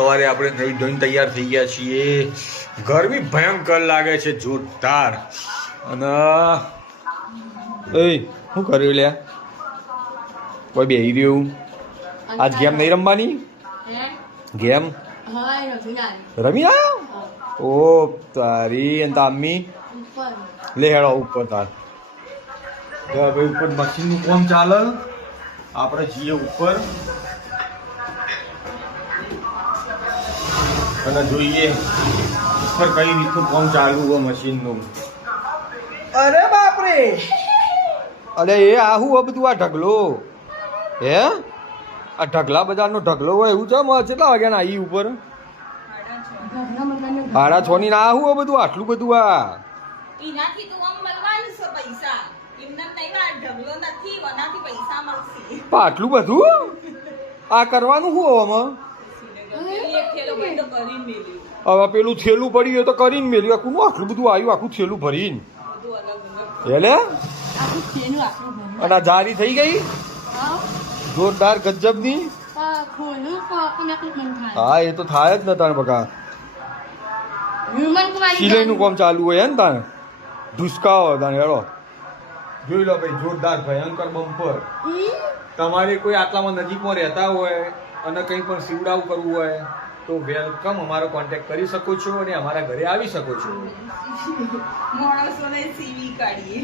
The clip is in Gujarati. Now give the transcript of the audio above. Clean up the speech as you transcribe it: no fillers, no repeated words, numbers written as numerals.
સવારે આપણે થઈ ધોઈને તૈયાર થઈ ગયા છીએ. ગરમી ભયંકર લાગે છે, જોરદાર. અને એ શું કર્યું લ્યા? કોઈ બેહી રહ્યું? આજ ગેમ નહીં રમવાની? ગેમ રમી આવ્યો? ઓ તારી અને તામી લે હેડો ઉપર તાર. ભાઈ ઉપર મશીનનું કામ ચાલે, આપણે જઈએ ઉપર અને જોઈએ ઉપર કઈ રીતનું કામ ચાલુ હોય મશીનનું. અરે બાપરે! અરે એ આહું આ બધું, આ ઢગલો હે? આ ઢગલા બજારનો ઢગલો હોય એવું છે? કેટલા વાગ્યાના આવી ઉપર? 6:30 ની ના આવું બધું, આટલું બધું? આ એનાથી તો આમ મળવાનું છે પૈસા, એમને નહીં આ ઢગલો નથી, ઓનાથી પૈસા મળશે. આટલું બધું આ કરવાનું શું આમાં? એક થેલો બંધ કરીને મેલ્યું. હવે પેલું થેલું પડ્યું એ તો કરીને મેલ્યું. આખું આટલું બધું આવ્યું, આખું થેલું ભરીને એટલે. અને આ જારી થઈ ગઈ જોરદાર ગજબની. હા એ તો થાય જ ને તારે બકા. સિલાઈનું કામ ચાલુ હોય ને તારે ઢુસકાવો તારે. હેડો જોઈ લો ભાઈ, જોરદાર ભયંકર બમ્પર. તમારે કોઈ આટલામાં નજીકમાં રહેતા હોય અને કંઈ પણ સીવડાવું કરવું હોય તો વેલકમ, અમારો કોન્ટેક્ટ કરી શકો છો અને અમારા ઘરે આવી શકો છો. માણસોને સીવી કાઢીએ.